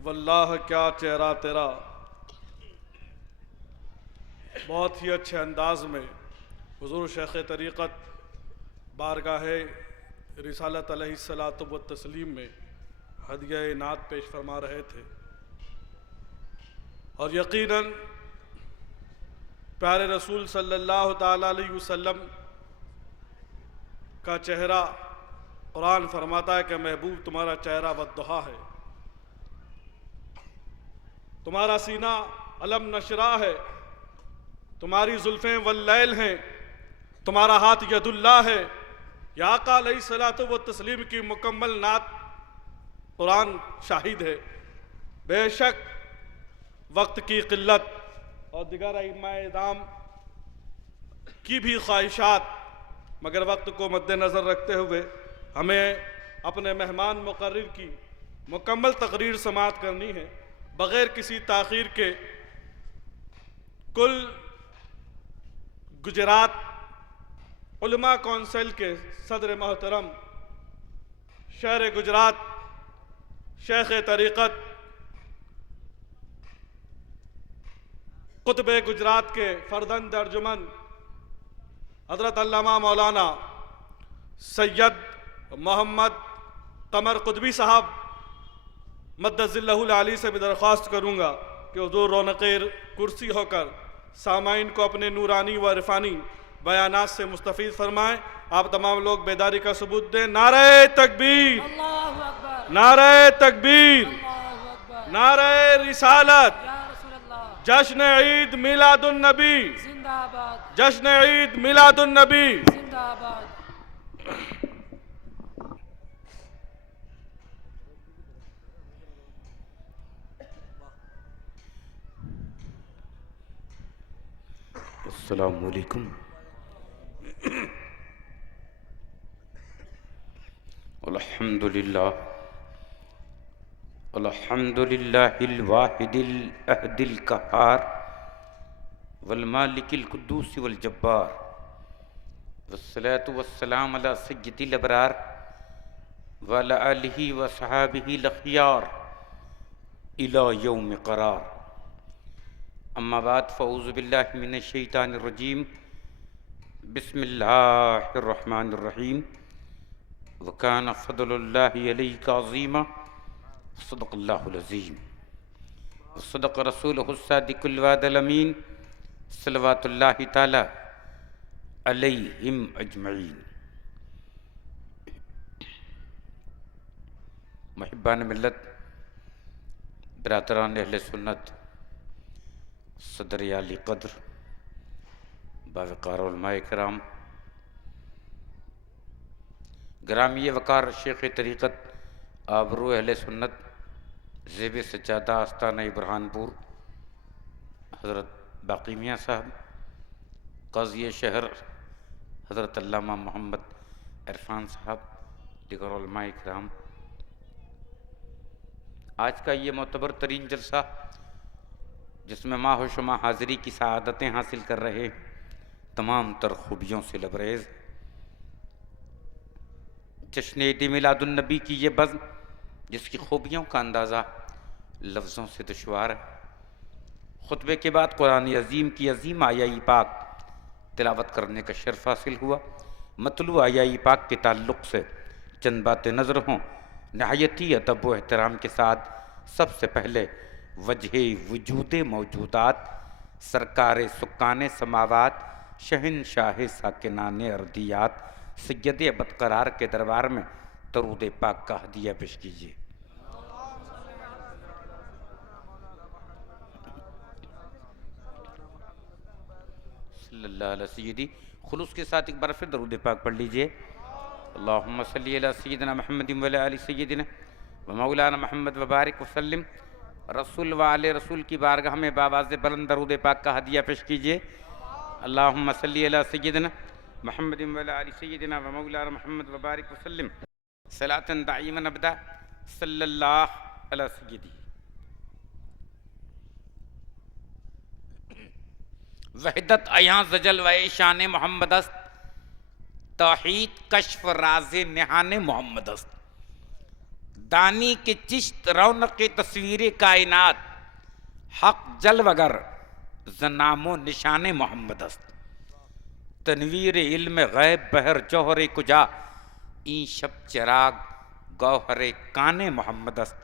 वल्लाह क्या चेहरा तेरा। बहुत ही अच्छे अंदाज में हुजूर शेख तरीक़त बारगाह रिसालत अलैहिस्सलातु व तस्लीम में हदिया नात पेश फरमा रहे थे और यकीनन प्यारे रसूल सल्लल्लाहु ताला अलैहि वसल्लम का चेहरा कुरान फरमाता है कि महबूब तुम्हारा चेहरा वद्दुहा है, तुम्हारा सीना अलम नशरा है, तुम्हारी जुल्फ़ें वल्लैल हैं, तुम्हारा हाथ यदुल्ला है। या आका अलैहिस्सलातु व तस्लीम की मुकम्मल नात कुरान शाहिद है। बेशक वक्त की किल्लत और दिगर इमाम की भी ख्वाहिशात, मगर वक्त को मद्देनज़र रखते हुए हमें अपने मेहमान मुकर्रिर की मुकम्मल तकरीर समाअत करनी है बग़ैर किसी ताख़ीर के। कुल गुजरात उलमा कौंसिल के सदर मोहतरम शहर गुजरात शेख तरीक़त कुतुब गुजरात के फर्जंद अर्जुमन हज़रत अल्लामा मौलाना सैयद मोहम्मद कमर कुतबी साहब मद्दज़िल्लहुल आली से भी दरख्वास्त करूँगा कि हुज़ूर रौनक़ कुर्सी होकर सामाइन को अपने नूरानी व इरफानी बयानात से मुस्तफ़ीद फरमाएँ। आप तमाम लोग बेदारी का सबूत दें। नारे तकबीर, नारे तकबीर, नारे रिसालत, जश्न ईद मिलादुन नबी, जश्न ईद मिलादुन नबी। अस्सलामु अलैकुम। अल्हम्दुलिल्लाह, अल्हम्दुलिल्लाहिल वाहिदिल अहदिल क़हार वल मालिकिल कुद्दूस वल जब्बार वस्सलातु वस्सलाम अला सय्यिदिल अबरार व अला आलिहि व सहाबिहिल अख़यार इला यौम क़रार। अम्मा बाद फ़ऊज़ु बिल्लाहि मिनश शैतानिर रजीम। बिस्मिल्लाहिर रहमानिर रहीम। व काना फ़ज़्लुल्लाहि अलैका अज़ीमा। सदक़ल्लाहुल अज़ीम व सदक़ रसूलुहुस सादिक़ुल वादल अमीन। सल्लवातुल्लाहि ताला अलैहिम अजमईन। मुहिब्बान मिल्लत, बरादरान अहले सुन्नत, सदर आली क़द्र, बावक़ार उलमाए किराम, ग्रामी वक़ार शेख तरीक़त आबरू अहले सुन्नत ज़ेब सज्जादा आस्ताना बुरहानपुर हज़रत बाक़ी मियाँ साहब, क़ाज़ी शहर हज़रत अल्लामा मोहम्मद इरफ़ान साहब, दिगर उलमाए किराम, आज का ये मोतबर तरीन जलसा जिसमें माह शुमा हाज़िरी की सआदतें हासिल कर रहे तमाम तर खूबियों से लबरेज़ जश्न ईद मिलादुन नबी की ये बज़्म जिसकी खूबियों का अंदाज़ा लफ्ज़ों से दुश्वार है। खुतबे के बाद कुरान अज़ीम की अज़ीम आया पाक तिलावत करने का शर्फ हासिल हुआ। मतलू आया पाक के ताल्लुक़ से चंद बातें नज़र हों नहायती अदब व एहतराम के साथ। सबसे पहले वजह वजूद मौजूदात सरकार सुक्कान समावात शहनशाह साकिनान अर्दियात सैयद बदकरार के दरबार में दरूद पाक का हदिया पेश कीजिए। सल्लल्लाहु अलैहि सय्यदी। खुलूस के साथ एक बार फिर दरूद पाक पढ़ लीजिए। अल्लाहुम्मा सल्ली अला सय्यिदिना मुहम्मदिन व अला आलि सय्यिदिना व मौलाना मुहम्मद व बारिक वसल्लिम। रसूल व आले रसूल की बारगाह में बावाज़ बुलंद दरूद पाक का हदिया पेश कीजिए। अल्लाहुम्मा सल्ली अला सय्यिदिना मुहम्मदिन व अला आलि सय्यिदिना व मौलाना मुहम्मद व बारिक वसल्लिम सलातन दाइमन अबदा सल्लल्लाहु अला सय्यिदी। वहदत अयां जजल व शान मोहम्मद अस्त तौहीद कश्फ राज़े निहाने मोहम्मद अस्त। दानी के चिश्त रौनक के तस्वीर कायनात, हक जल वगर जनामो निशान मोहम्मद अस्त। तनवीर इल्म गैब बहर जौहर कुजा, ई शब चिराग गौहर काने मोहम्मद अस्त।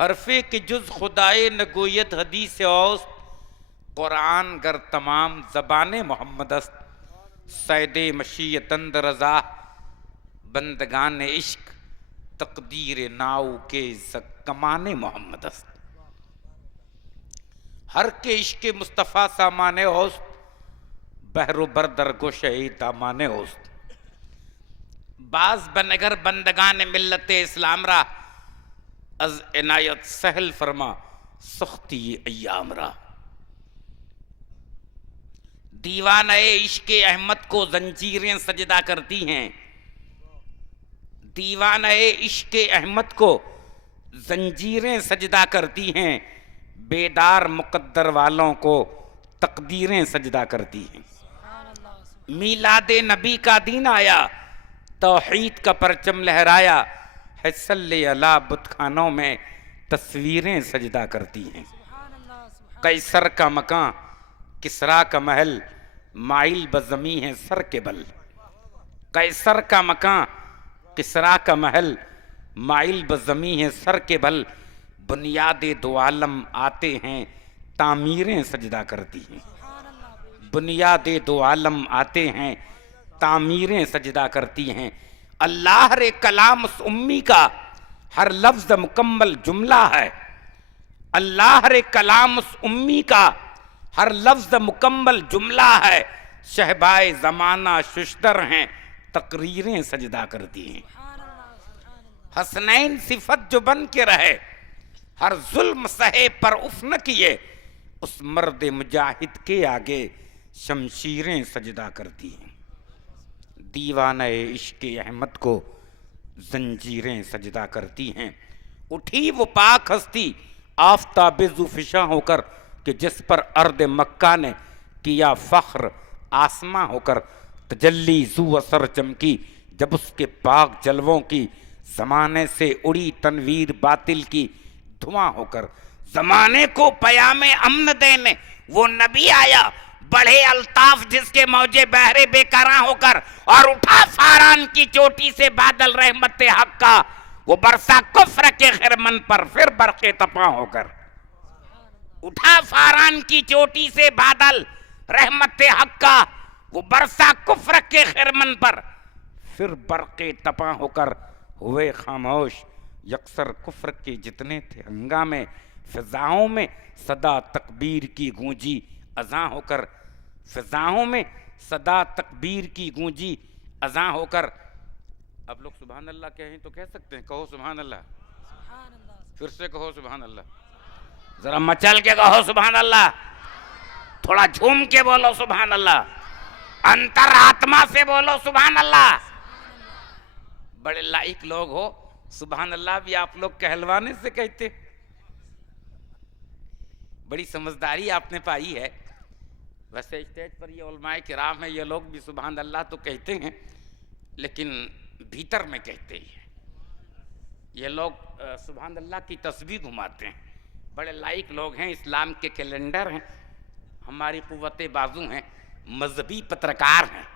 हरफे के जुज खुदाए नगोयत हदीस औस्त, कुरान गर तमाम ज़बाने मोहम्मद अस्त। सैदे मशीयतंद रज़ा बंदगान इश्क, तकदीर नाउ के कमाने मोहम्मद अस्त। हर के इश्क मुस्तफ़ा सामाने औस्त, बहरो बरदर गोशे दामाने औस्त। बाज बनगर बंदगान मिल्लत इस्लाम रा, अज इनायत सहल फरमा सख्ती अय्याम रा। दीवाना इश्क अहमद को जंजीरें सजदा करती हैं, दीवाना इश्क अहमद को जंजीरें सजदा करती हैं। बेदार मुकद्दर वालों को तकदीरें सजदा करती हैं। मीलादे नबी का दिन आया, तौहीद का परचम लहराया है। सल्ले अला बुतखानों में तस्वीरें सजदा करती हैं। कैसर का मकान किसरा का महल, माइल बज़मी है सर के बल। कैसर का मकान किसरा का महल, माइल बज़मी है सर के बल। बुनियादे दो आलम आते हैं, तामीरें सजदा करती हैं। बुनियादे दो आलम आते हैं, तामीरें सजदा करती हैं। अल्लाह रे कलाम उस उम्मी का हर लफ्ज़ मुकम्मल जुमला है। अल्लाह रे कलाम उस उम्मी का हर लफ्ज़ मुकम्मल जुमला है। शहबाए ज़माना शुश्तर हैं, तकरीरें सजदा करती हैं। हसनैन सिफत जो बन के रहे, हर जुल्म सहे पर उफ न किए। उस मर्द मुजाहिद के आगे शमशीरें सजदा करती हैं। दीवाना इश्क अहमद को जंजीरें सजदा करती हैं। उठी वो पाक हस्ती आफ़ताब ज़ुफ़िशां होकर, कि जिस पर अर्द मक्का ने किया फ़ख्र आसमां होकर। तजल्ली ज़ू असर चमकी जब उसके पाक जलवों की, ज़माने से उड़ी तनवीर बातिल की धुआं होकर। ज़माने को पयामे अमन देने वो नबी आया, बढ़े अल्ताफ जिसके मौजे बहरे बेकरां होकर। और उठा फारान की चोटी से बादल रहमत हक का, वो बरसा कुफ्र के खिरमन पर फिर बरक़े तपा होकर। उठा फारान की चोटी से बादल रहमत हक का, वो बरसा कुफ्र के खिरमन पर फिर बरक़े तपा होकर। हुए खामोश यकसर कुफ्र के जितने थे हंगामे, फिजाओं में सदा तकबीर की गूंजी अज़ां होकर। फिजाओं में सदा तकबीर की गूंजी अज़ां होकर। अब लोग सुभान अल्लाह कहें तो कह सकते हैं, कहो सुभान अल्लाह। फिर से कहो सुभान अल्लाह। जरा मचल के कहो सुभान अल्लाह। थोड़ा झूम के बोलो सुभान अल्लाह। अंतरात्मा से बोलो सुभान अल्लाह। बड़े लाइक लोग हो, सुभान अल्लाह भी आप लोग कहलवाने से कहते। बड़ी समझदारी आपने पाई है। वैसे स्टेज पर ये उलमाए किराम है, ये लोग भी सुभान अल्लाह तो कहते हैं, लेकिन भीतर में कहते हैं। ये लोग सुभान अल्लाह की तस्बीह घुमाते हैं। बड़े लाइक लोग हैं, इस्लाम के कैलेंडर हैं, हमारी कुव्वते बाजू हैं, मजहबी पत्रकार हैं,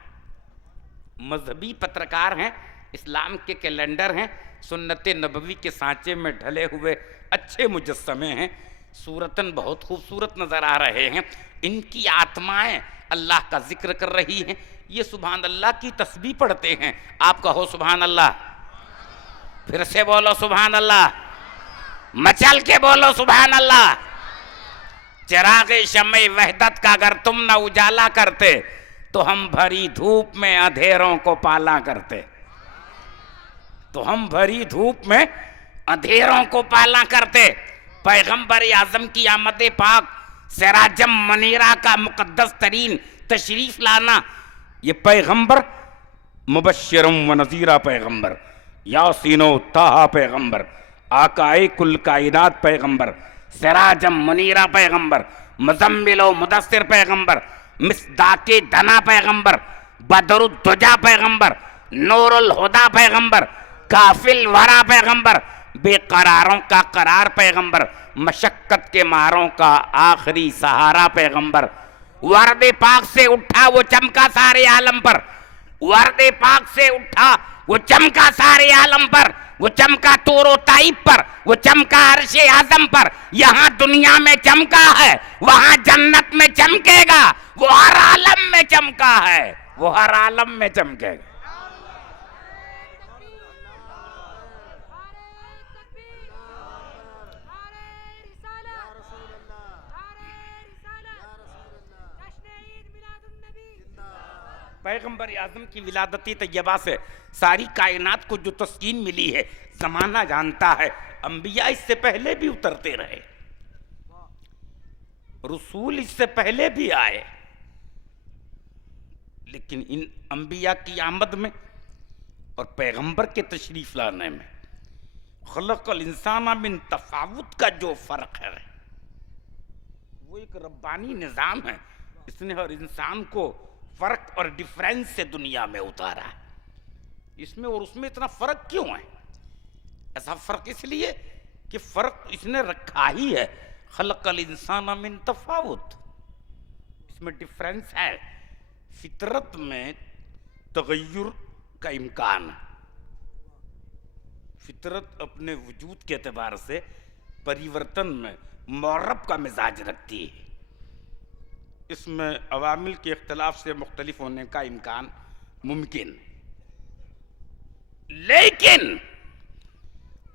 मजहबी पत्रकार हैं, इस्लाम के कैलेंडर हैं, सुन्नत नबवी के सांचे में ढले हुए अच्छे मुजस्समे हैं। सूरतन बहुत खूबसूरत नज़र आ रहे हैं। इनकी आत्माएं अल्लाह का जिक्र कर रही हैं, ये सुभान अल्लाह की तस्बीह पढ़ते हैं। आप कहो सुभान अल्लाह। फिर से बोलो सुभान अल्लाह। मचल के बोलो सुभान अल्लाह। चिरागे शमे वहदत का अगर तुम न उजाला करते, तो हम भरी धूप में अंधेरों को पाला करते। तो हम भरी धूप में अंधेरों को पाला करते। पैगंबर आजम की आमद पाक सिराजम मनीरा का मुकद्दस तरीन तशरीफ लाना, ये पैगंबर मुबश्शिरम व नज़ीरा पैगंबर, यासीनो ताहा पैगंबर, आकाए कुल कायनात पैगंबर, सिराजम मुनीरा पैगंबर, मुज़म्मिलो मुदस्सिर पैगंबर, मिस्दाके दना पैगंबर, बदरुद्दुजा पैगंबर, नूरुल हुदा पैगंबर, काफिल वरा पैगंबर, बेकरारों का करार पैगंबर, मशक्कत के मारों का आखिरी सहारा पैगंबर। वर्दे पाक से उठा वो चमका सारे आलम पर, वर्दे पाक से उठा वो चमका सारे आलम पर, वो चमका तोरो ताइब पर, वो चमका अर्शे आजम पर। यहाँ दुनिया में चमका है, वहां जन्नत में चमकेगा। वो हर आलम में चमका है, वो हर आलम में चमकेगा। पैगंबर आज़म की विलादती तैयबा से सारी कायनात को जो तस्कीन मिली है, ज़माना जानता है। अंबिया इससे पहले भी उतरते रहे, रसूल इससे पहले भी आए, लेकिन इन अंबिया की आमद में और पैगंबर के तशरीफ लाने में खलक़ल इंसान मिन तफावुत का जो फ़र्क है, वो एक रब्बानी निज़ाम है। इसने हर इंसान को फ़र्क और डिफरेंस से दुनिया में उतारा है। इसमें और उसमें इतना फ़र्क क्यों है? ऐसा फ़र्क इसलिए कि फ़र्क इसने रखा ही है, खलक़ल इंसान मिन तफावुत। इसमें डिफरेंस है, फितरत में तगय्युर का इम्कान है। फितरत अपने वजूद के एतबार से परिवर्तन में मौरब का मिजाज रखती है। इसमें अवामिल के इख्तलाफ से मुख्तलिफ होने का इम्कान मुमकिन, लेकिन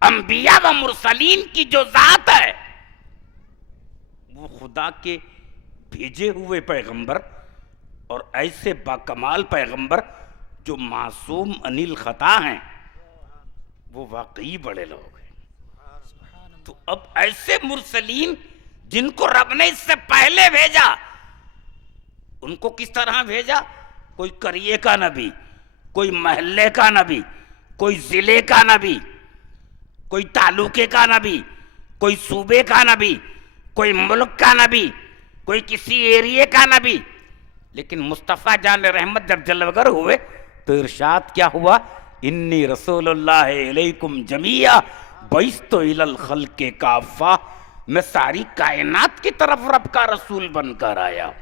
अंबिया व मुरसलीन की जो जात है, वो खुदा के भेजे हुए पैगंबर और ऐसे बाकमाल पैगंबर जो मासूम अनिल खता हैं, वो वाकई बड़े लोग हैं। तो अब ऐसे मुरसलीन जिनको रब ने इससे पहले भेजा, उनको किस तरह भेजा? कोई करिए का नबी, कोई महल्ले का नबी, कोई जिले का नबी, कोई तालुके का नबी, कोई सूबे का नबी, कोई मुल्क का नबी, कोई किसी एरिए का नबी। लेकिन मुस्तफ़ा जान रहमत जब जलवगर हुए तो इरशाद क्या हुआ? इन्नी रसूलुल्लाह अलैकुम जमिया बैस्तु इलल खल्क़ि काफ़ा। मैं सारी कायनात की तरफ रब का रसूल बनकर आया।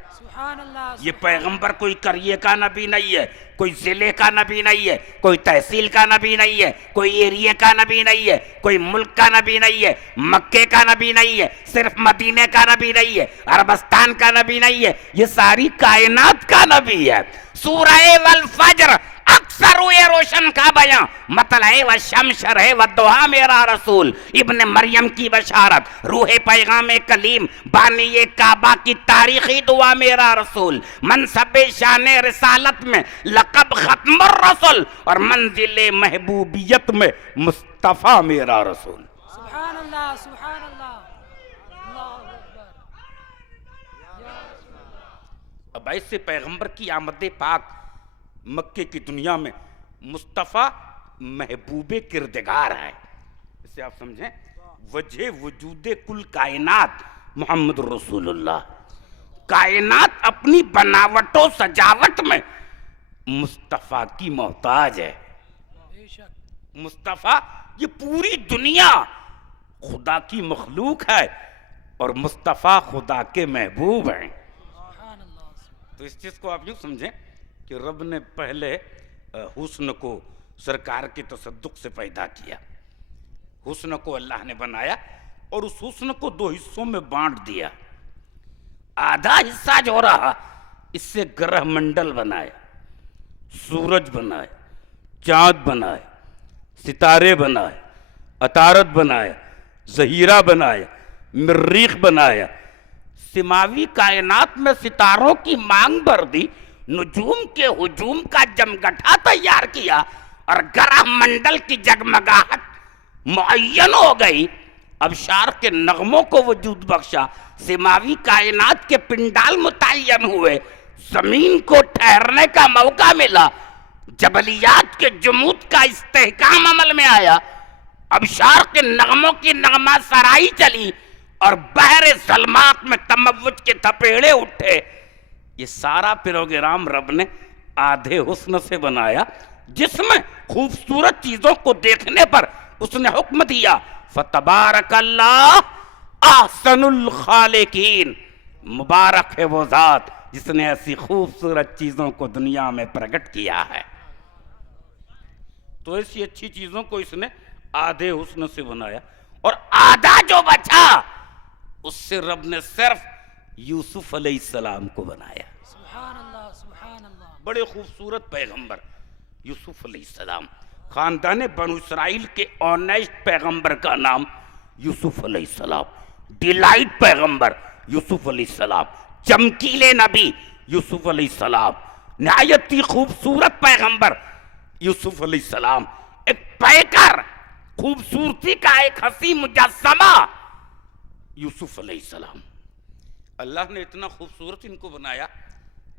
ये पैगंबर कोई करिए का नबी नहीं है, कोई जिले का नबी नहीं है, कोई तहसील का नबी नहीं है, कोई एरिया का नबी नहीं है, कोई मुल्क का नबी नहीं है, मक्के का नबी नहीं है, सिर्फ मदीने का नबी नहीं है, अरबस्तान का नबी नहीं है, ये सारी कायनात का नबी है। सूरह वल फज्र अक्सर हुए रोशन का बयां, मतलए व शम्स है व दुहा मेरा रसूल। इब्ने मरियम की बशारत, रूहे पैगाम कलीम, बानी काबा की तारीखी दुआ मेरा रसूल। मनसब शान रिसालत में लक़ब खत्म रसूल और मंजिल महबूबियत में मुस्तफ़ा मेरा रसूल। सुभान अल्लाह, सुभान अल्लाह, अल्लाहु अकबर। अब ऐसे पैगंबर की आमद पाक मक्के की दुनिया में मुस्तफ़ा महबूबे किरदगार है। इसे आप समझें, वजह वजूदे कुल कायनात मोहम्मद रसूलुल्लाह। कायनात अपनी बनावटों सजावट में मुस्तफ़ा की मोहताज है। मुस्तफ़ा, ये पूरी दुनिया खुदा की मखलूक है और मुस्तफ़ा खुदा के महबूब हैं। तो इस चीज़ को आप यूँ समझें कि रब ने पहले हुस्न को सरकार के तसद्दुक से पैदा किया। हुस्न को अल्लाह ने बनाया और उस हुस्न को दो हिस्सों में बांट दिया। आधा हिस्सा जो रहा, इससे ग्रह मंडल बनाया, सूरज बनाया, चांद बनाया, सितारे बनाए, अतारत बनाया, जहीरा बनाया, मरीख बनाया। सिमावी कायनात में सितारों की मांग भर दी, नुजूम के हुजूम का जमगठा तैयार किया और ग्रह मंडल की जगमगाहट मुअय्यन हो गई। अबशार के नगमों को वजूद बख्शा, सिमावी कायनात के पिंडाल मुतय्यन हुए, जमीन को ठहरने का मौका मिला, जबलियात के जमूद का इस्तेहकाम अमल में आया, अबशार के नगमों की नगमा सराई चली और बहरे ज़ल्मात में तमव्वुज के थपेड़े उठे। ये सारा प्रोग्राम रब ने आधे हुस्न से बनाया, जिसमें खूबसूरत चीजों को देखने पर उसने हुक्म दिया फतबारकल्लाह अहसनुल खालिकीन, मुबारक है वो जात जिसने ऐसी खूबसूरत चीजों को दुनिया में प्रकट किया है। तो ऐसी अच्छी चीजों को इसने आधे हुस्न से बनाया, और आधा जो बचा उससे रब ने सिर्फ यूसुफ अलैहिस्सलाम को बनाया। सुभान अल्लाह, सुभान अल्लाह। बड़े खूबसूरत पैगंबर यूसुफ अलैहिस्सलाम। खानदान बनु इसराइल के ऑनेस्ट पैगंबर का नाम यूसुफ अलैहिस्सलाम, डिलाइट पैगंबर यूसुफ अलैहिस्सलाम, चमकीले नबी यूसुफ अलैहिस्सलाम, निहायत ही खूबसूरत पैगंबर यूसुफ अलैहिस्सलाम, एक पैकर, खूबसूरती का एक हसी मुजस्समा यूसुफ अलैहिस्सलाम। अल्लाह ने इतना खूबसूरत इनको बनाया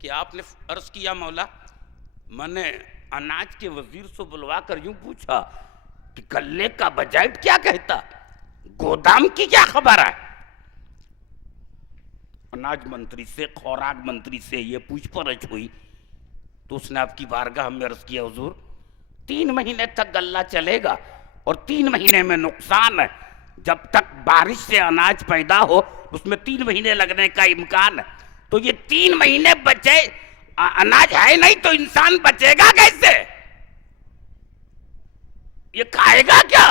कि आपने अर्ज किया मौला, मैंने अनाज के वजीर से बुलवा कर यूं पूछा कि गल्ले का बजट क्या कहता, गोदाम की क्या खबर है। अनाज मंत्री से, खुराक मंत्री से ये पूछ परछ हुई तो उसने आपकी बारगाह में अर्ज किया, हुजूर 3 महीने तक गल्ला चलेगा और 3 महीने में नुकसान है। जब तक बारिश से अनाज पैदा हो उसमें 3 महीने लगने का इम्कान है, तो ये 3 महीने बचे अनाज है नहीं तो इंसान बचेगा कैसे, ये खाएगा क्या।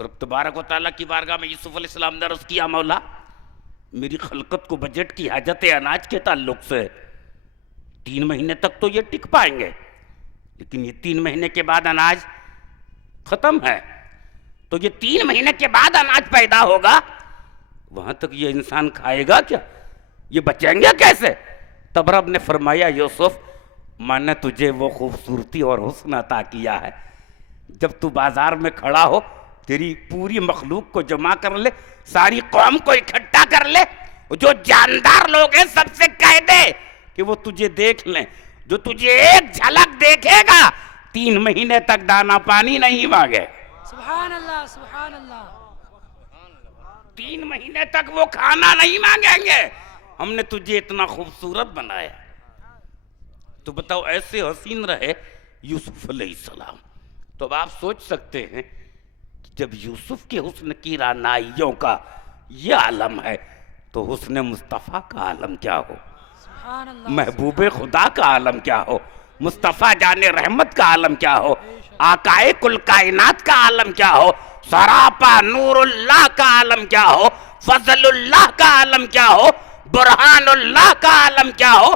रब तबारक व तआला की बारगाह में यूसुफ अलैहिस्सलाम ने अर्ज किया, मौला मेरी खलकत को बजट की हाजत है अनाज के ताल्लुक से, 3 महीने तक तो ये टिक पाएंगे, लेकिन ये 3 महीने के बाद अनाज खत्म है, तो ये 3 महीने के बाद अनाज पैदा होगा, वहां तक ये इंसान खाएगा क्या, ये बचेंगे कैसे। तब रब ने फरमाया, यूसुफ मैंने तुझे वो खूबसूरती और हुस्न अता किया है, जब तू बाजार में खड़ा हो तेरी पूरी मखलूक को जमा कर ले, सारी कौम को इकट्ठा कर ले, जो जानदार लोग हैं सबसे कह दे कि वो तुझे देख लें, जो तुझे एक झलक देखेगा 3 महीने तक दाना पानी नहीं मांगे। सुभान अल्लाह, सुभान अल्लाह। 3 महीने तक वो खाना नहीं मांगेंगे, हमने तुझे इतना खूबसूरत बनाया। तो बताओ ऐसे हसीन रहे यूसुफ अलैहिस्सलाम। तो अब आप सोच सकते हैं कि जब यूसुफ के हुस्न की रानाइयों का ये आलम है तो हुस्न मुस्तफ़ा का आलम क्या हो, सुभान अल्लाह। महबूबे खुदा का आलम क्या हो, मुस्तफ़ा जाने रहमत का आलम क्या हो, आकाए कुल कायनात का आलम क्या हो, सरापा नूरुल्लाह का आलम क्या हो, फजलुल्लाह का आलम क्या हो, बुरहानुल्लाह का आलम क्या हो।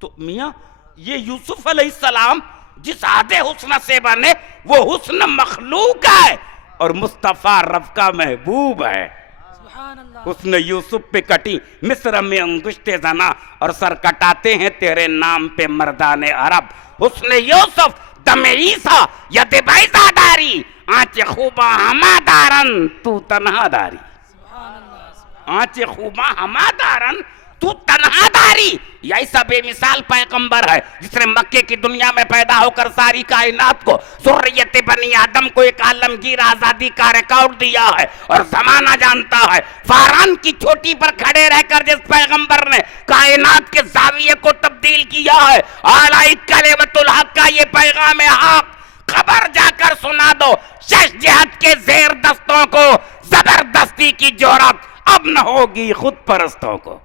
तो मियां ये यूसुफ अलैहिस्सलाम जिस आधे हुस्न से बने वो हुस्न मखलूक है और मुस्तफ़ा रब का महबूब है। सुभान अल्लाह। उसने यूसुफ पे कटी मिस्र में अंगुश्ते जना और सर कटाते हैं तेरे नाम पे मर्दाने अरब। उसने यूसुफ दमे ईसा यद बैसा दारी आंचे खूबा हमादारन तू तन्हा दारी, सुभान अल्लाह। आंचे खूबा हमादारन तू तन्हादारी। यही सब बेमिसाल पैगंबर है जिसने मक्के की दुनिया में पैदा होकर सारी कायनात को, सुर्रियत बनी आदम को एक आलमगीर आजादी का रिकॉर्ड दिया है और जमाना जानता है। फारान की चोटी पर खड़े रहकर जिस पैगंबर ने कायनात के जाविये को तब्दील किया है, आलाई कलेमतुल हक का ये पैगाम हक, खबर जाकर सुना दो शश जिहद के जेर दस्तों को, जबरदस्ती की जोरत अब न होगी खुद परस्तों को।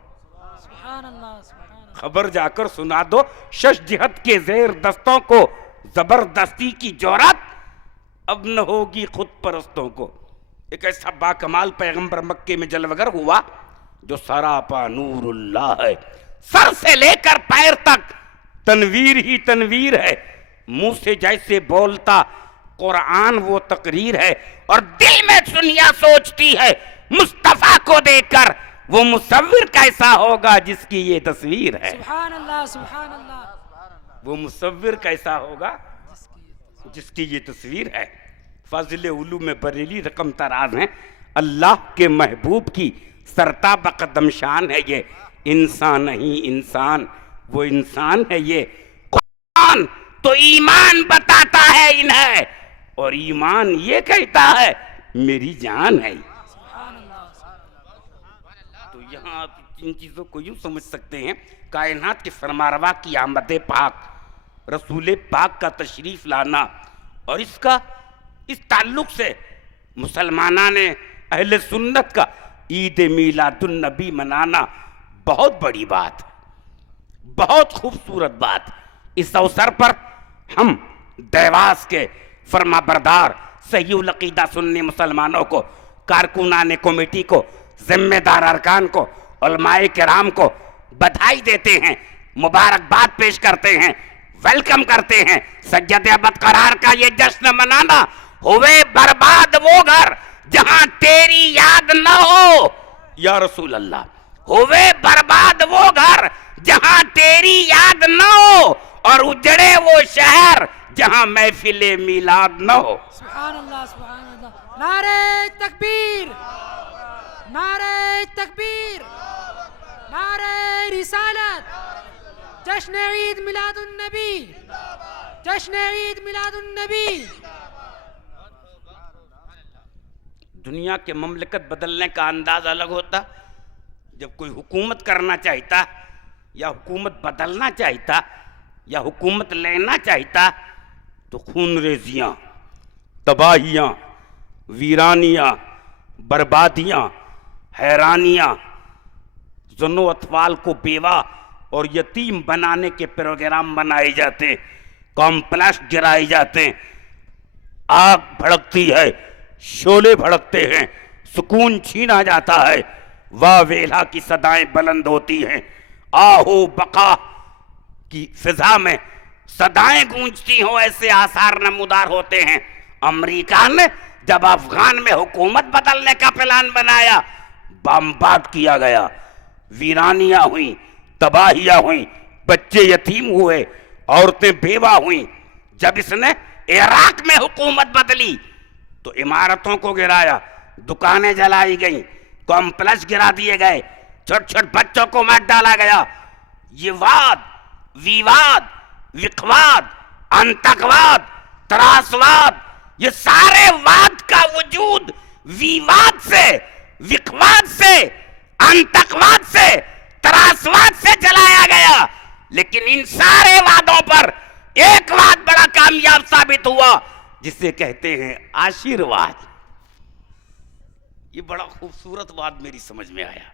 खबर जाकर सुना दो शश जिहद के जेर दस्तों को, जबरदस्ती की जोरत अब न होगी खुद परस्तों को। एक ऐसा बाकमाल पैगंबर मक्के में जलवगर हुआ जो सरापा नूरुल्लाह है, सर से लेकर पैर तक तनवीर ही तनवीर है, मुंह से जैसे बोलता कुरान वो तकरीर है, और दिल में दुनिया सोचती है मुस्तफा को देखकर वो मुसव्विर कैसा होगा जिसकी ये तस्वीर है। सुभान अल्लाह, सुभान अल्लाह। वो मुसव्विर कैसा होगा जिसकी ये तस्वीर है। फाजिल उलूम बरेली रकम तराज है, अल्लाह के महबूब की सरता बकदम शान है ये, इंसान नहीं इंसान वो इंसान है ये। कुरान तो ईमान बताता है इन्हें और ईमान ये कहता है मेरी जान है। तो यहाँ आप इन चीजों को यूं समझ सकते हैं, कायनात के फरमारवा की आमद पाक, रसूल पाक का तशरीफ लाना और इसका इस ताल्लुक से मुसलमाना ने अहले सुन्नत का ईद मीलादुन नबी मनाना बहुत बड़ी बात, बहुत खूबसूरत बात। इस अवसर पर हम देवास के फरमाबरदार सहीउल अकीदा सुन्नी मुसलमानों को, कारकुनान कमेटी को, जिम्मेदार अरकान को, उलमाए किराम को बधाई देते हैं, मुबारकबाद पेश करते हैं, वेलकम करते हैं। सज्जद अबद करार का ये जश्न मनाना, हुए बर्बाद वो घर जहां तेरी याद न हो या रसूल अल्लाह, हुए बर्बाद वो घर जहां तेरी याद न हो, और उजड़े वो शहर जहां महफिले मिलाद न हो। सुभान अल्लाह, सुभान अल्लाह। नारे तकबीर, नारे तकबीर, नारे रिसालत, जश्न ईद मिलादुन नबी, जश्न ईद मिलादुन नबी। दुनिया के ममलकत बदलने का अंदाज अलग होता। जब कोई हुकूमत करना चाहता या हुकूमत बदलना चाहता या हुकूमत लेना चाहता तो खून रेजियाँ, तबाहियाँ, वीरानियाँ, बर्बादियाँ, हैरानियाँ, जन्नो अतफाल को बेवा और यतीम बनाने के प्रोग्राम बनाए जाते, कॉम्प्लेक्स गिराए जाते, आग भड़कती है, शोले भड़कते हैं, सुकून छीना जाता है, वाह वेला की सदाएं बुलंद होती हैं, आहो बका की फिजा में सदाएं गूंजती हो, ऐसे आसार नमूदार होते हैं। अमेरिका ने जब अफगान में हुकूमत बदलने का प्लान बनाया, बमबाद किया गया, वीरानियां हुई, तबाहियां हुई, बच्चे यतीम हुए, औरतें बेवा हुई। जब इसने इराक में हुकूमत बदली तो इमारतों को गिराया, दुकानें जलाई गईं, कॉम्प्लेक्स गिरा दिए गए, छोटे छोटे बच्चों को मार डाला गया। ये वाद विवाद, विखवाद, आतंकवाद, त्रासवाद, ये सारे वाद का वजूद विवाद से, विखवाद से, आतंकवाद से, त्रासवाद से चलाया गया। लेकिन इन सारे वादों पर एक वाद बड़ा कामयाब साबित हुआ, जिसे कहते हैं आशीर्वाद। ये बड़ा खूबसूरत वाद मेरी समझ में आया।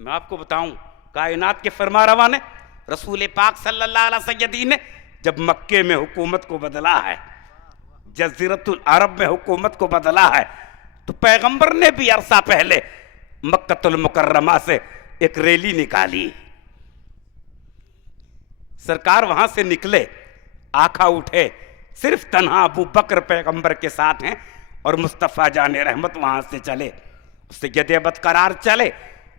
मैं आपको बताऊं, कायनात के फरमारवा ने, रसूल पाक सल्लल्लाहु अलैहि वसल्लम ने जब मक्के में हुकूमत को बदला है, जज़ीरतुल अरब में हुकूमत को बदला है, तो पैगंबर ने भी अरसा पहले मक्कतुल मुकर्रमा से एक रैली निकाली। सरकार वहां से निकले, आका उठे, सिर्फ तन्हा अबू बकर पैगंबर के साथ हैं और मुस्तफ़ा जाने रहमत वहां से चले, सज्जद अबद करार चले,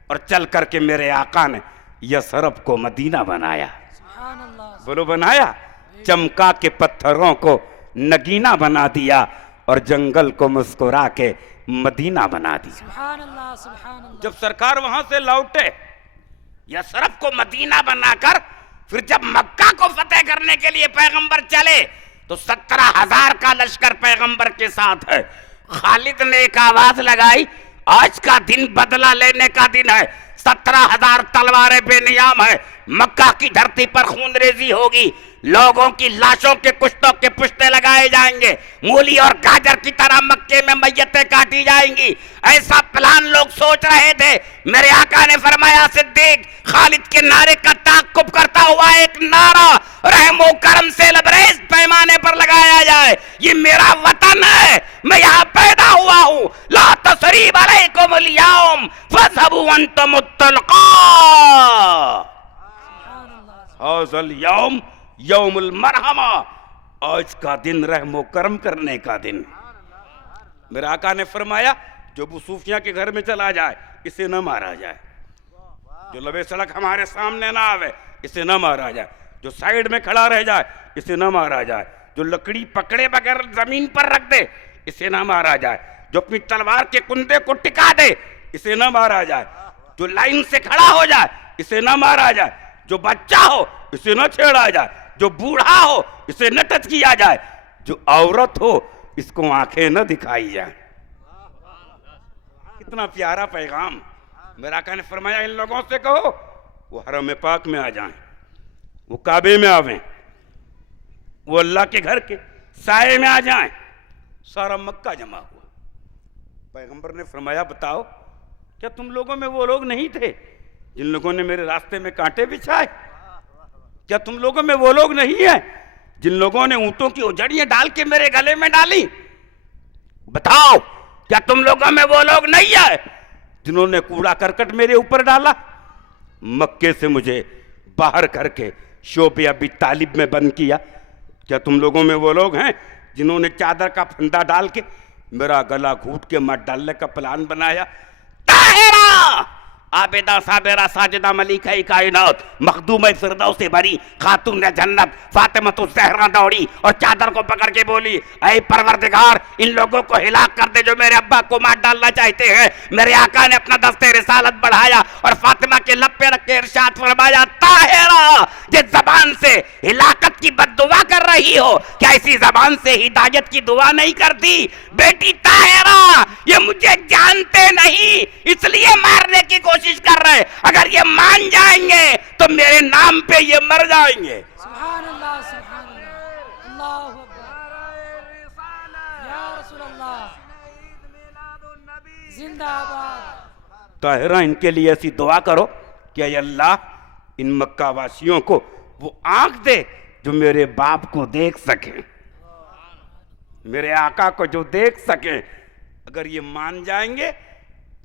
और चल करके मेरे आका ने यसरब को मदीना बनाया। सुभान अल्लाह, बोलो बनाया। चमका के पत्थरों को नगीना बना दिया और जंगल को मुस्कुरा के मदीना बना दिया। सुभान अल्लाह, सुभान अल्लाह। जब सरकार वहां से लौटे, यसरब को मदीना बनाकर फिर जब मक्का को फतेह करने के लिए पैगंबर चले तो 17,000 का लश्कर पैगंबर के साथ है। खालिद ने एक आवाज लगाई, आज का दिन बदला लेने का दिन है। 17,000 तलवारें बेनियाम है, मक्का की धरती पर खूनरेजी होगी, लोगों की लाशों के कुश्तों के पुश्ते लगाए जाएंगे, मूली और गाजर की तरह मक्के में मैयतें काटी जाएंगी। ऐसा प्लान लोग सोच रहे थे। मेरे आका ने फरमाया, सिद्दीक, खालिद के नारे का ताक़ुब करता हुआ एक नारा रहमो करम से लबरेज पैमाने पर लगाया जाए, ये मेरा वतन है, मैं यहाँ पैदा हुआ हूँ। ला तसरीब अलैकुमुल यौम फज़हबू अंतुम तुलक़ा, हाज़ल यौम यौमुल मरहमा, आज का दिन रहमो करम करने का दिन। मेरे आका ने फरमाया, जो अबू सूफिया के घर में चला जाए इसे न मारा जाए, जो लबे सड़क हमारे सामने ना आवे इसे न मारा जाए, जो साइड में खड़ा रह जाए इसे न मारा जाए, जो लकड़ी पकड़े बगैर जमीन पर रख दे इसे न मारा जाए, जो अपनी तलवार के कुंदे को टिका दे इसे न मारा जाए, जो लाइन से खड़ा हो जाए इसे न मारा जाए, जो बच्चा हो इसे न छेड़ा जाए, जो बूढ़ा हो इसे न टच किया जाए, जो औरत हो इसको आंखें न दिखाई जाए। कितना प्यारा पैगाम। मेरा आका ने फरमाया, इन लोगों से कहो वो हरम पाक में आ जाएं, वो काबे में आवें, वो अल्लाह के घर के साए में आ जाएं, सारा मक्का जमा हुआ। पैगंबर ने फरमाया, बताओ क्या तुम लोगों में वो लोग नहीं थे जिन लोगों ने मेरे रास्ते में कांटे बिछाए? क्या तुम लोगों में वो लोग नहीं है जिन लोगों ने ऊंटों की उजड़ियां डाल के मेरे गले में डाली? बताओ क्या तुम लोगों में वो लोग नहीं है जिन्होंने कूड़ा करकट मेरे ऊपर डाला? मक्के से मुझे बाहर करके शोबे अबी तालिब में बंद किया। क्या तुम लोगों में वो लोग हैं जिन्होंने चादर का फंदा डाल के मेरा गला घूट के मत डालने का प्लान बनाया? ताहिरा आबेदा साबेरा साजिदा मलिका कायनात मखदूम फिरदौस से भरी खातून जन्नत फातिमा ज़हरा दौड़ी और चादर को पकड़ के बोली, ऐ परवरदिगार, इन लोगों को हिलाक कर दे जो मेरे अब्बा को मार डालना चाहते हैं। मेरे आका ने अपना दस्ते रिसालत बढ़ाया और फातिमा के लब पे रख के इरशाद फरमाया, ताहिरा जिस जबान से हिलाकत की बद्दुआ कर रही हो, क्या इसी जबान से हिदायत की दुआ नहीं करती? बेटी ताहिरा, ये मुझे जानते नहीं इसलिए मारने की कोशिश कर रहे, अगर ये मान जाएंगे तो मेरे नाम पे ये मर जाएंगे। सुभान अल्लाह, सुभान अल्लाह, अल्लाहु अकबर, या रसूल अल्लाह, जिंदाबाद। ताहिरा, इनके लिए ऐसी दुआ करो कि अय अल्लाह, इन मक्का वासियों को वो आंख दे जो मेरे बाप को देख सके, मेरे आका को जो देख सके। अगर ये मान जाएंगे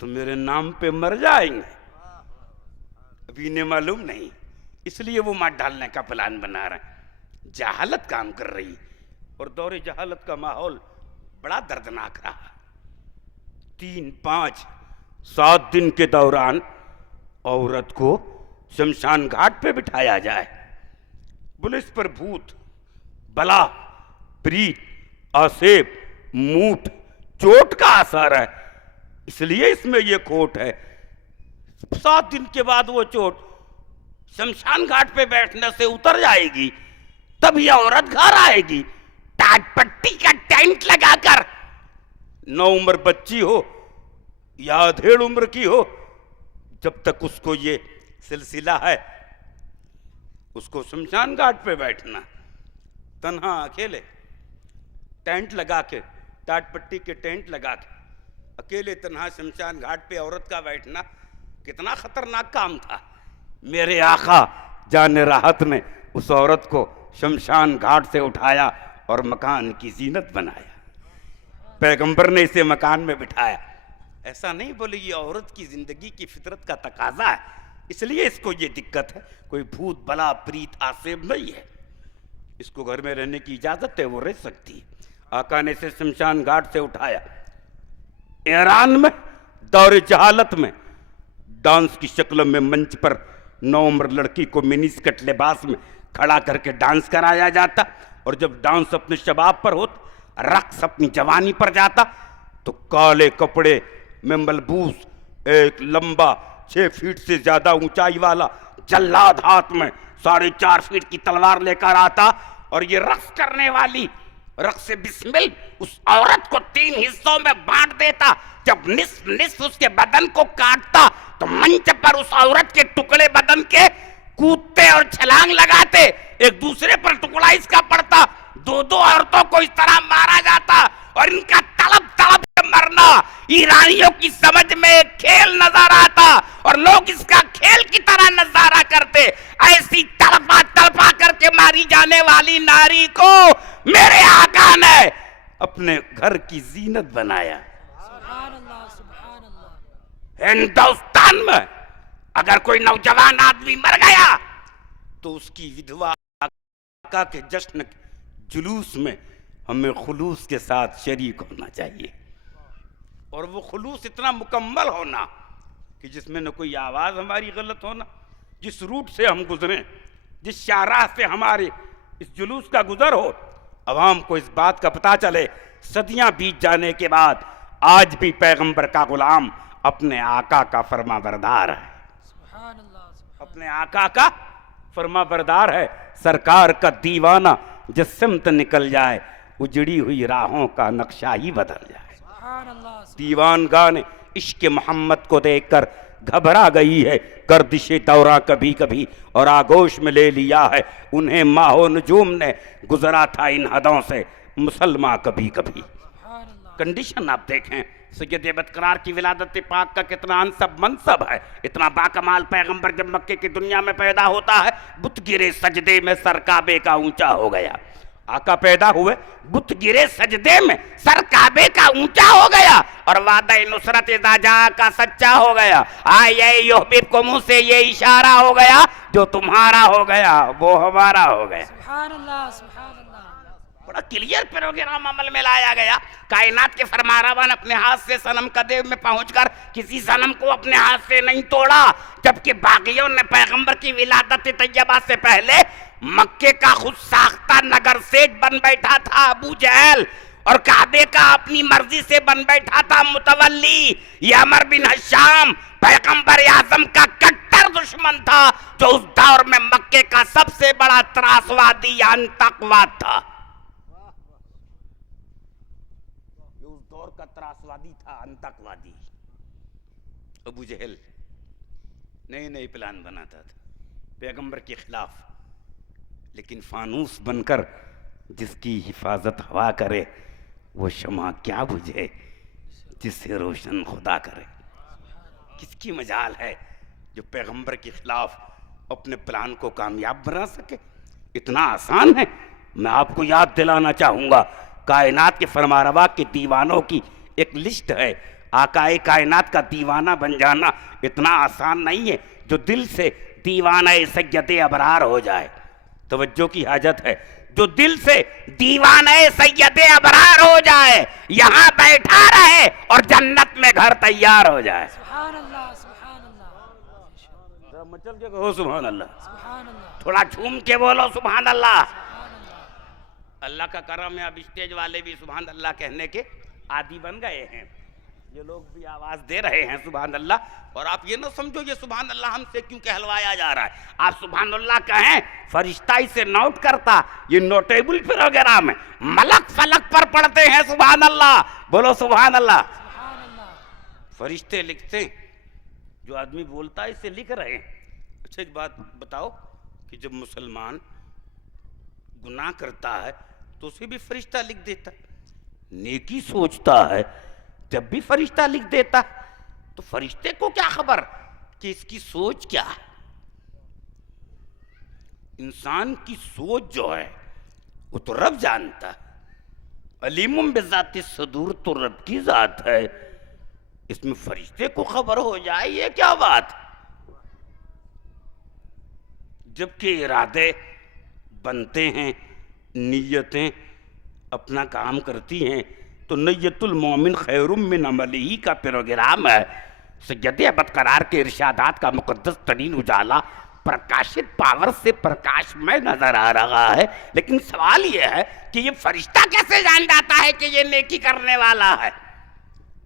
तो मेरे नाम पे मर जाएंगे। अभी इन्हें मालूम नहीं, इसलिए वो मार डालने का प्लान बना रहे हैं। जहालत काम कर रही और दौरे जहालत का माहौल बड़ा दर्दनाक रहा। 3, 5, 7 दिन के दौरान औरत को शमशान घाट पे बिठाया जाए। बोले इस पर भूत, बला, प्रीत, आसेब, मूठ, चोट का असर है, इसलिए इसमें यह खोट है। 7 दिन के बाद वो चोट शमशान घाट पे बैठने से उतर जाएगी, तब यह औरत घर आएगी टाट पट्टी का टेंट लगाकर। 9 उम्र बच्ची हो या अधेड़ उम्र की हो, जब तक उसको ये सिलसिला है, उसको शमशान घाट पे बैठना, तन्हा अकेले टेंट लगा के, टाट पट्टी के टेंट लगा के अकेले तन्हा शमशान घाट पे औरत का बैठना कितना खतरनाक काम था। मेरे आका जान राहत ने उस औरत को शमशान घाट से उठाया और मकान की जीनत बनाया। पैगंबर ने इसे मकान में बिठाया। ऐसा नहीं बोले ये औरत की जिंदगी की फितरत का तकाजा है, इसलिए इसको ये दिक्कत है। कोई भूत बला प्रीत आसेब नहीं है, इसको घर में रहने की इजाजत है, वो रह सकती है। आका ने इसे शमशान घाट से उठाया। ईरान में दौरे जहालत में डांस की शक्ल में मंच पर 9 उम्र लड़की को मिनी स्कर्ट लिबास में खड़ा करके डांस कराया जाता, और जब डांस अपने शबाब पर होता, रक्स अपनी जवानी पर जाता, तो काले कपड़े में मलबूस एक लंबा 6 फीट से ज्यादा ऊंचाई वाला जल्लाद हाथ में 4.5 फीट की तलवार लेकर आता, और ये रक्स करने वाली रक्स से बिस्मिल उस औरत को 3 हिस्सों में बांट देता। जब निस्फ उसके बदन को काटता तो मंच पर उस औरत के टुकड़े बदन के कूदते और छलांग लगाते, एक दूसरे पर टुकड़ा इसका पड़ता, 2-2 औरतों को इस तरह मारा जाता, और इनका तड़प तड़प के मरना ईरानियों की समझ में एक खेल नजर आता, और लोग इसका खेल की तरह नजारा करते। ऐसी तड़पा तड़पा करके मारी जाने वाली नारी को मेरे आका ने अपने घर की जीनत बनाया। सुभान अल्लाह, सुभान अल्लाह। हिंदुस्तान में अगर कोई नौजवान आदमी मर गया तो उसकी विधवा आका के जश्न जुलूस में हमें खुलूस के साथ शरीक होना चाहिए, और वो खुलूस इतना मुकम्मल होना कि जिसमें न कोई आवाज़ हमारी गलत होना। जिस रूट से हम गुजरें, जिस शाहराह से हमारे इस जुलूस का गुजर हो, अवाम को इस बात का पता चले, सदियां बीत जाने के बाद आज भी पैगंबर का गुलाम अपने आका का फरमाबरदार है, सुभान अल्लाह, अपने आका का फरमाबरदार है। सरकार का दीवाना जिस सिमत निकल जाए, उजड़ी हुई राहों का नक्शा ही बदल जाए। सुभान अल्लाह, दीवानगाह ने इश्क मोहम्मद को देखकर घबरा गई है गर्दिशे दौरा कभी कभी, और आगोश में ले लिया है उन्हें माहो नजूम ने, गुजरा था इन हदों से मुसलमान कभी कभी। कंडीशन आप देखें, सैयद बदकरार की विलादत पाक का कितना अनसब मनसब है। इतना बाकमाल पैगंबर जब मक्के की दुनिया में पैदा होता है, बुत गिरे सजदे में सर काबे का ऊंचा हो गया। आका पैदा हुए, बुत गिरे सजदे में सर काबे का ऊंचा हो गया, और वादा नुसरत इज़ा का सच्चा हो गया। ये युहिब्बुकुम मुंह से ये इशारा हो गया, जो तुम्हारा हो गया वो हमारा हो गया। सुभान अल्लाह, सुभान अल्लाह। बड़ा क्लियर प्रोग्राम अमल में लाया गया। कायनात के फरमारवान अपने हाथ से सनम कदे में पहुंचकर किसी सनम को अपने हाथ से नहीं तोड़ा, जबकि बागियों ने पैगंबर की विलादत तैयबा से पहले मक्के का खुद साख्ता नगर सेठ बन बैठा था अबू जहल, और काबे का अपनी मर्जी से बन बैठा था मुतवल्ली। यामर बिन हशाम पैगंबर आजम का कट्टर दुश्मन था, जो उस दौर में मक्के का सबसे बड़ा त्रासवादी या अंतकवाद था। उस दौर का त्रासवादी था, अंतकवादी। अबू जहल नए नए प्लान बनाता था पैगंबर के खिलाफ, लेकिन फानूस बनकर जिसकी हिफाजत हवा करे वो शमा क्या बुझे जिससे रोशन खुदा करे। किसकी मजाल है जो पैगंबर के खिलाफ अपने प्लान को कामयाब बना सके। इतना आसान है। मैं आपको याद दिलाना चाहूँगा, कायनात के फरमारवा के दीवानों की एक लिस्ट है। आकाए कायनात का दीवाना बन जाना इतना आसान नहीं है जो दिल से दीवाना सैयद अबरार हो जाए। तवज्जो की हाजत है। जो दिल से दीवाना सैयद अबरार हो जाए, यहाँ बैठा रहे और जन्नत में घर तैयार हो जाए। सुभान अल्लाह, सुभान अल्लाह। जरा मचल के कहो सुभान अल्लाह। सुभान अल्लाह, थोड़ा झूम के बोलो सुभान अल्लाह। सुभान अल्लाह। अल्लाह का करम है, अब स्टेज वाले भी सुभान अल्लाह कहने के आदी बन गए हैं। ये लोग भी आवाज दे रहे हैं सुभान अल्लाह। और आप ये ना समझो ये सुभान अल्लाह हमसे क्यों कहलवाया जा रहा है। आप सुभान अल्लाह कहें, फरिश्ता इसे नोट करता, ये नोटेबल प्रोग्राम है। मलक फलक पर पढ़ते हैं सुभान अल्लाह। बोलो सुभान अल्लाह। सुभान अल्लाह। फरिश्ते लिखते हैं, जो आदमी बोलता है इसे लिख रहे हैं। अच्छा एक बात बताओ कि जब मुसलमान गुनाह करता है तो उसे भी फरिश्ता लिख देता, नेकी सोचता है जब भी फरिश्ता लिख देता, तो फरिश्ते को क्या खबर कि इसकी सोच क्या है। इंसान की सोच जो है वो तो रब जानता है। अलीमुम बिज़ाति सदूर तो रब की जात है। इसमें फरिश्ते को खबर हो जाए ये क्या बात। जबकि इरादे बनते हैं, नीयतें अपना काम करती हैं, तो नय्यतुल मोमिन खैरुम मिन अमलिही का प्रोग्राम है। सैयद बदकरार के इरशादात का मुकद्दस तरीन उजाला प्रकाशित पावर से प्रकाश में नजर आ रहा है। लेकिन सवाल यह है कि ये फरिश्ता कैसे जान जाता है कि ये नेकी करने वाला है।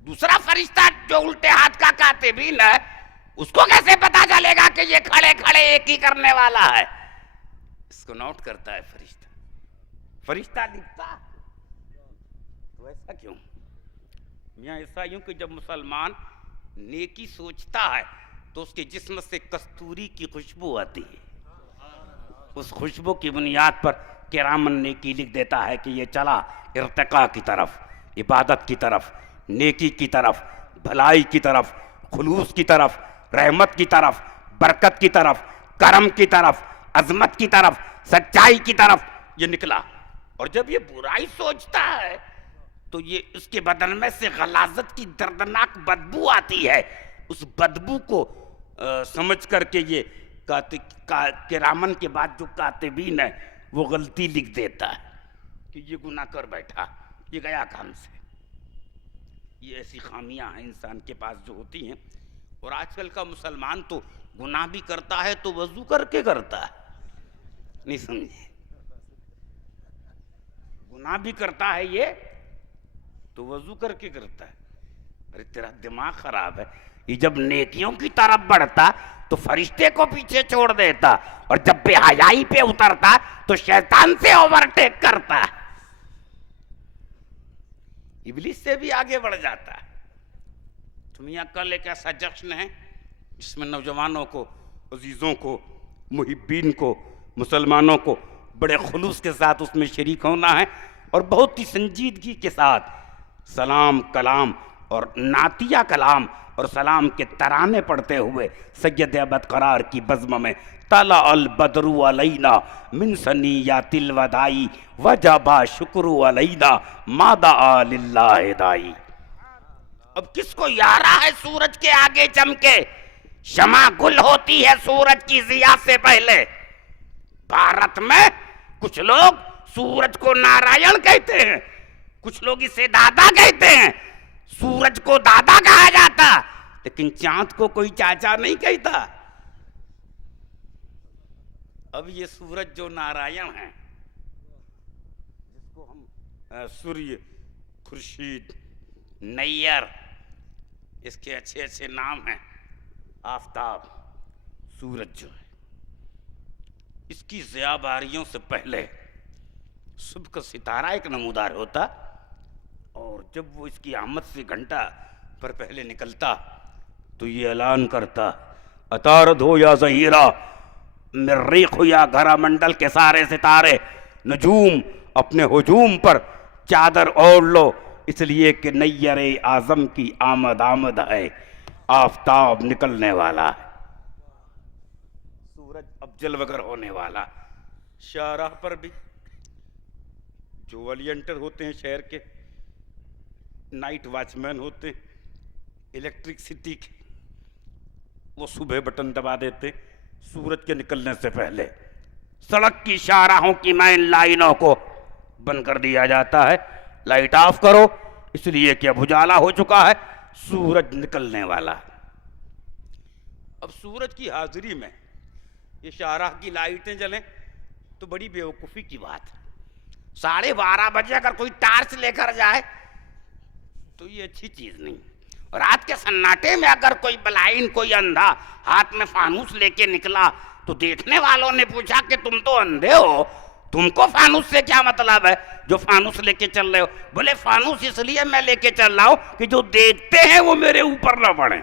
दूसरा फरिश्ता जो उल्टे हाथ का कातिबीन है, उसको कैसे पता चलेगा कि ये खड़े खड़े एक ही करने वाला है। इसको नोट करता है फरिश्ता। फरिश्ता लिखता तो ऐसा क्यों? यहाँ ऐसा यूं कि जब मुसलमान नेकी सोचता है तो उसके जिस्म से कस्तूरी की खुशबू आती है। उस खुशबू की बुनियाद पर किरामन नेकी लिख देता है कि ये चला इर्तिका की तरफ, इबादत की तरफ, नेकी की तरफ, भलाई की तरफ, खुलूस की तरफ, रहमत की तरफ, बरकत की तरफ, करम की तरफ, अजमत की तरफ, सच्चाई की तरफ ये निकला। और जब ये बुराई सोचता है तो ये उसके बदन में से गलाजत की दर्दनाक बदबू आती है। उस बदबू को समझ करके ये किरामन के बाद जो कातिबीन है वो गलती लिख देता है कि ये गुनाह कर बैठा, ये गया काम से। ये ऐसी खामियां हैं इंसान के पास जो होती हैं। और आजकल का मुसलमान तो गुनाह भी करता है तो वजू करके करता है, नहीं समझे। गुनाह भी करता है ये तो वजू करके करता है। अरे तेरा दिमाग खराब है। ये जब नेकियों की तरफ बढ़ता तो फरिश्ते को पीछे छोड़ देता, और जब बेहयाई पे उतरता तो शैतान से ओवरटेक करता, इब्लिस से भी आगे बढ़ जाता। तुम यहाँ कल एक ऐसा जश्न है जिसमें नौजवानों को, अजीजों को, मुहिब्बीन को, मुसलमानों को बड़े खुलूस के साथ उसमें शरीक होना है और बहुत ही संजीदगी के साथ सलाम कलाम और नातिया कलाम और सलाम के तराने पढ़ते हुए सैयद अबद करार की बज़्म में तला अल बदरु अलैना मिन सनियातिल वदाई वजबा शुक्र अलैना मादा लिल्लाहि दाई। अब किसको यारा है सूरज के आगे चमके, शमा गुल होती है सूरज की जिया से पहले। भारत में कुछ लोग सूरज को नारायण कहते हैं, कुछ लोग इसे दादा कहते हैं। सूरज को दादा कहा जाता, लेकिन चांद को कोई चाचा नहीं कहता। अब ये सूरज जो नारायण है, जिसको हम सूर्य, खुर्शीद, नैयर, इसके अच्छे अच्छे नाम हैं, आफताब, सूरज जो है, इसकी ज़ियाबारियों से पहले सुबह का सितारा एक नमूदार होता, और जब वो इसकी आमद से घंटा पर पहले निकलता तो ये ऐलान करता, अतारद हो या ज़हीरा, मर्रीख हो या घरा मंडल के सारे सितारे, नजूम अपने हुजूम पर चादर ओढ़ लो, इसलिए कि नैयरे आज़म की आमद आमद है, आफताब निकलने वाला है, सूरज अब जलवगर होने वाला। शाहराह पर भी जो वॉलियंटर होते हैं शहर के, नाइट वॉचमैन होते हैं इलेक्ट्रिसिटी के, वो सुबह बटन दबा देते सूरज के निकलने से पहले। सड़क की शाहराहों की मेन लाइनों को बंद कर दिया जाता है, लाइट ऑफ करो, इसलिए कि अब उजाला हो चुका है, सूरज निकलने वाला है। अब सूरज की हाजिरी में ये शाहराह की लाइटें जलें तो बड़ी बेवकूफ़ी की बात है। 12:30 बजे अगर कोई टार्च लेकर जाए तो ये अच्छी चीज नहीं। रात के सन्नाटे में अगर कोई ब्लाइंड, कोई अंधा हाथ में फानूस लेके निकला तो देखने वालों ने पूछा कि तुम तो अंधे हो, तुमको फानूस से क्या मतलब है जो फानूस लेके चल रहे हो? बोले फानूस इसलिए मैं लेके चल रहा हूं कि जो देखते हैं वो मेरे ऊपर ना पड़े,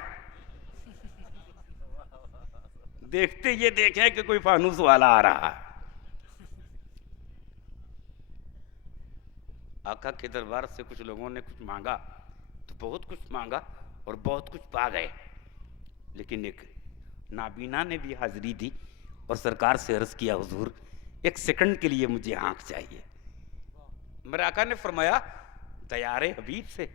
देखते ये देखें कि कोई फानूस वाला आ रहा है। आका के दरबार से कुछ लोगों ने कुछ मांगा तो बहुत कुछ मांगा और बहुत कुछ पा गए, लेकिन एक नाबीना ने भी हाजिरी दी और सरकार से अर्ज किया, हुजूर एक सेकंड के लिए मुझे आंख चाहिए। मेरे आका ने फरमाया, तैयारे हबीब से,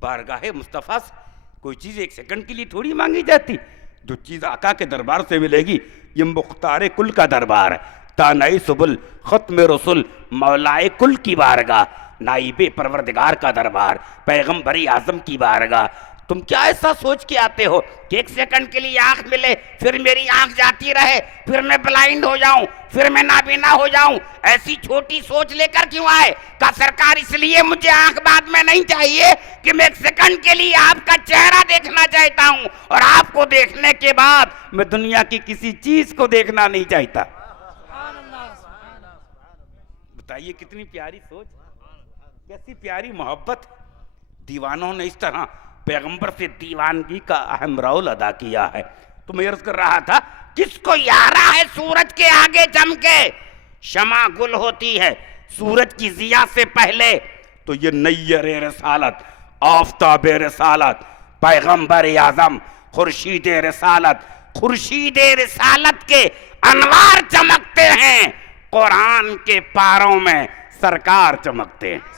बारगाहे मुस्तफ़ा से कोई चीज़ एक सेकंड के लिए थोड़ी मांगी जाती। जो चीज़ आका के दरबार से मिलेगी ये मुख्तार कुल का दरबार है, तानई सुबुल खत्म रसुल मौलाए कुल की बारगाह, नाइबे परवरदिगार का दरबार, पैगम्बरी आजम की बारगाह। तुम क्या ऐसा सोच के आते हो कि एक सेकंड के लिए आंख मिले, फिर मेरी आंख जाती रहे, फिर मैं ब्लाइंड हो जाऊं, फिर मैं नाबीना हो जाऊं? ऐसी छोटी सोच लेकर क्यों आए? का सरकार इसलिए मुझे आंख बाद में नहीं चाहिए कि मैं एक सेकंड के लिए आपका चेहरा देखना चाहता हूं, और आपको देखने के बाद मैं दुनिया की किसी चीज को देखना नहीं चाहता। बताइए कितनी प्यारी सोच, कैसी प्यारी मोहब्बत। दीवानों ने इस तरह पैगंबर से दीवानगी का अहम रोल अदा किया है। तो मैं अर्ज कर रहा था, किसको यारा है सूरज के आगे चमके, शमा गुल होती है सूरज की जिया से पहले, तो ये नैयर रिसालत, आफताब रिसालत, पैगंबर आजम, खुर्शीद रिसालत, खुर्शीद रिसालत के अनवार चमकते हैं, कुरान के पारों में सरकार चमकते हैं।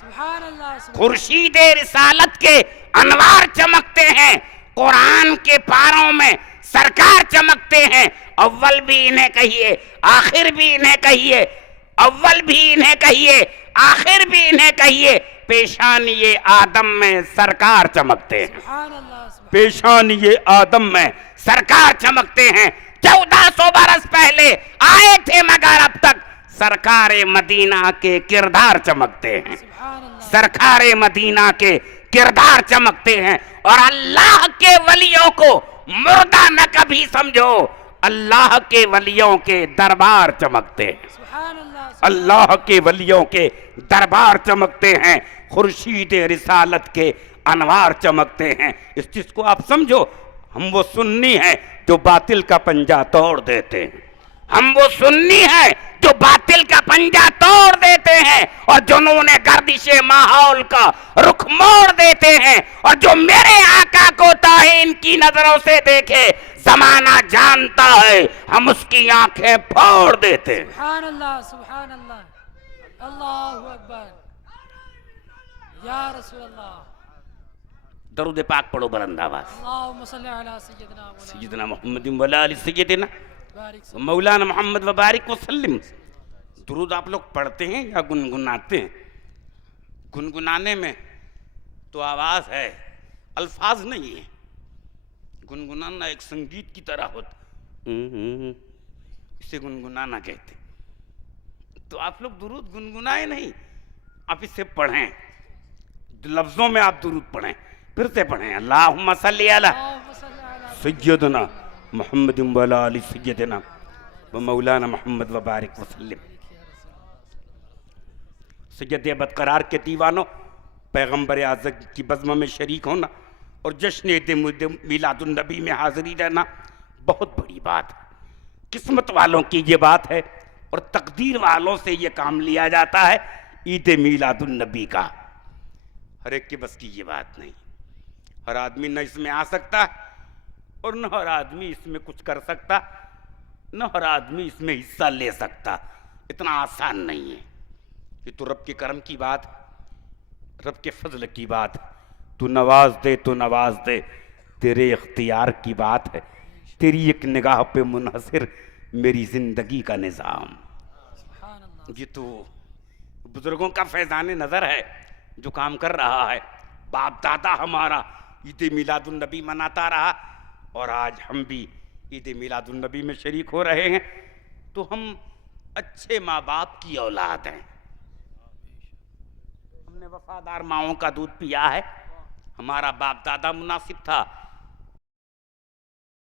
खुर्शीद रिसालत के अनवार चमकते हैं, कुरान के पारों में सरकार चमकते हैं। अव्वल भी इन्हें कहिए, आखिर भी इन्हें कहिए, अव्वल भी इन्हें कहिए, आखिर भी इन्हें कहिए। पेशानी आदम में सरकार चमकते हैं, पेशानी आदम में सरकार चमकते हैं। 1400 बरस पहले आए थे मगर अब तक सरकार मदीना के किरदार चमकते हैं, सरकार मदीना के किरदार चमकते हैं। और अल्लाह के वलियों को मुर्दा न कभी समझो, अल्लाह के वलियों के दरबार चमकते हैं, अल्लाह के वलियों के दरबार चमकते हैं, खुर्शीद रिसालत के अनवार चमकते हैं। इस चीज को आप समझो, हम वो सुन्नी हैं जो बातिल का पंजा तोड़ देते हैं, हम वो सुन्नी हैं जो बातिल का पंजा तोड़ देते हैं और जुनून गर्दिशे माहौल का रुख मोड़ देते हैं, और जो मेरे आका को ताहीन की नजरों से देखे, जमाना जानता है हम उसकी आंखें फोड़ देते हैं। सुभान अल्लाह, सुभान अल्लाह, अल्लाहु अकबर, या रसूल अल्लाह। दरूद पाक पढ़ो बुलंद आवाज। अल्लाहुम्मा सल्ली अला सय्यिदिना मौलाना सय्यिदना मुहम्मद व अला आलि सय्यिदिना बारिक मौलाना मोहम्मद व बारिक वसल्लम। दुरूद आप लोग पढ़ते हैं या गुनगुनाते हैं? गुनगुनाने में तो आवाज़ है, अल्फाज नहीं है। गुनगुनाना एक संगीत की तरह होता, इसे गुनगुनाना कहते। तो आप लोग दुरूद गुनगुनाए नहीं, आप इसे पढ़ें, लफ्ज़ों में आप दुरूद पढ़ें, फिर से पढ़ें। अल्लाहुम्मा सल्ली अला सय्यिदना मुहम्मद व अला आलि सय्यिदिना व मौलाना मोहम्मद व बारिक वसल्लम। सैयद बदकरार के दीवानों, पैगम्बर आज़म की बज़्म में शरीक होना और जश्न मीलादुन्नबी में हाज़िरी रहना बहुत बड़ी बात है। किस्मत वालों की ये बात है और तकदीर वालों से ये काम लिया जाता है ईद मीलादुन्नबी का। हर एक के बस की ये बात नहीं। हर आदमी न इसमें आ सकता और न हर आदमी इसमें कुछ कर सकता, न हर आदमी इसमें हिस्सा ले सकता। इतना आसान नहीं है। ये तो रब के करम की बात, रब के फजल की बात। तू नवाज दे तो नवाज दे, तेरे इख्तियार की बात है। तेरी एक निगाह पे मुनहसिर मेरी जिंदगी का निज़ाम। ये तो बुजुर्गों का फैज़ान नज़र है जो काम कर रहा है। बाप दादा हमारा ईद मीलादुन्नबी मनाता रहा और आज हम भी ईद मीलादुन्नबी में शरीक हो रहे हैं। तो हम अच्छे माँ बाप की औलाद हैं। हमने वफादार माओं का दूध पिया है। हमारा बाप दादा मुनासिब था,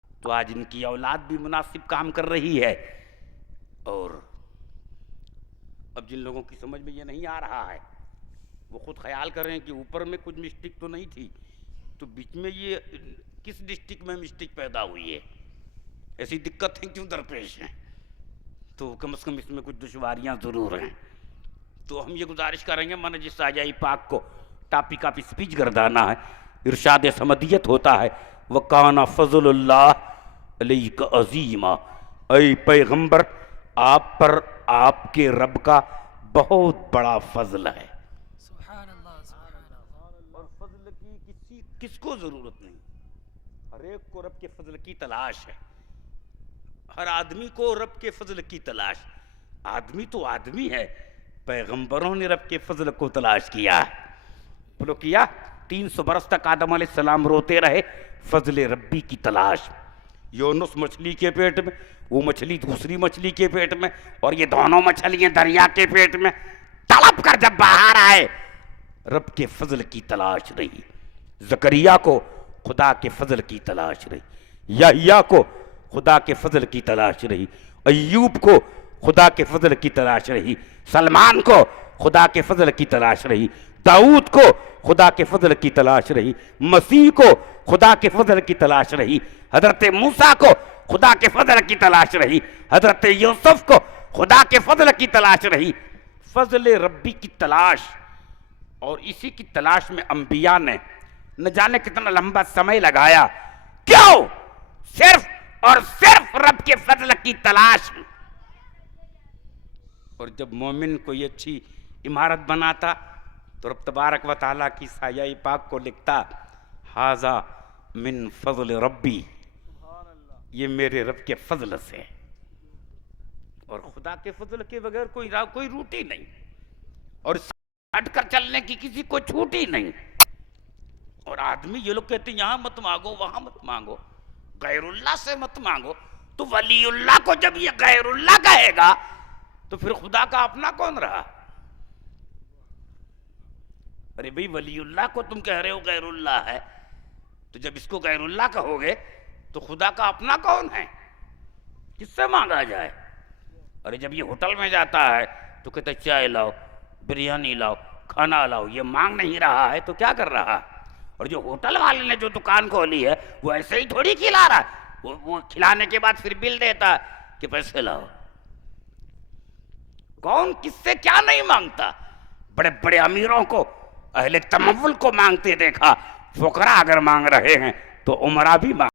तो आज इनकी औलाद भी मुनासिब काम कर रही है। और अब जिन लोगों की समझ में ये नहीं आ रहा है, वो खुद ख्याल कर रहे हैं कि ऊपर में कुछ मिस्टेक तो नहीं थी, तो बीच में ये किस डिस्ट्रिक्ट में मिस्टेक पैदा हुई है, ऐसी दिक्कतें क्यों दरपेश हैं। तो कम से कम इसमें कुछ दुश्वारियाँ ज़रूर हैं। तो हम ये गुजारिश करेंगे, मन जिस आजाई पाक को टापी कापी स्पीच गर्दाना है। इरशाद समदियत होता है, वकाना फज़लुल्लाह अलैका अज़ीमा। ऐ पैगंबर, आप पर आपके रब का बहुत बड़ा फजल है। सुभान अल्लाह, सुभान अल्लाह। और फजल की किसको ज़रूरत नहीं, हर एक को रब के फजल की तलाश है। हर आदमी को रब के फजल की तलाश। आदमी तो आदमी है, पैगंबरों ने रब के फजल को तलाश किया है। बोलो किया। 300 बरस तक आदम अलैहिस्सलाम रोते रहे फजल रब्बी की तलाश। यूनुस मछली के पेट में, वो मछली दूसरी मछली के पेट में, और ये दोनों मछलियां दरिया के पेट में। तड़प कर जब बाहर आए, रब के फजल की तलाश रही। जकरिया को खुदा के फजल की तलाश रही, यहया को खुदा के फजल की तलाश रही, अय्यूब को खुदा के फजल की तलाश रही, सलमान को खुदा के फजल की तलाश रही, दाऊद को खुदा के फजल की तलाश रही, मसीह को खुदा के फजल की तलाश रही, हजरत मूसा को खुदा के फजल की तलाश रही, हजरत यूसुफ को खुदा के फजल की तलाश रही। फजल रब्बी की तलाश, और इसी की तलाश में अंबिया ने न जाने कितना लंबा समय लगाया। क्यों? सिर्फ और सिर्फ रब के फजल की तलाश में। और जब मोमिन कोई अच्छी इमारत बनाता तो रब तबारक व तआला की साया पाक को लिखता, हाजा मिन फजल रब्बी, ये मेरे रब के फजल से। और खुदा के फजल के बगैर कोई रूटी नहीं, और हटकर चलने की किसी को छूट ही नहीं। और आदमी ये लोग कहते हैं यहाँ मत मांगो, वहां मत मांगो, गैरुल्लाह से मत मांगो। तो वलीउल्लाह को जब ये गैरुल्लाह कहेगा तो फिर खुदा का अपना कौन रहा? अरे भाई, वलीउल्लाह को तुम कह रहे हो गैरुल्लाह है, तो जब इसको गैरुल्लाह कहोगे तो खुदा का अपना कौन है? किससे मांगा जाए? अरे जब ये होटल में जाता है तो कहते चाय लाओ, बिरयानी लाओ, खाना लाओ। ये मांग नहीं रहा है तो क्या कर रहा है? और जो होटल वाले ने जो दुकान खोली है वो ऐसे ही थोड़ी खिला रहा है। वो खिलाने के बाद फिर बिल देता है, कि पैसे लाओ। कौन किससे क्या नहीं मांगता। बड़े बड़े अमीरों को, अहले तमव्वुल को मांगते देखा। फुकरा अगर मांग रहे हैं तो उमरा भी मांग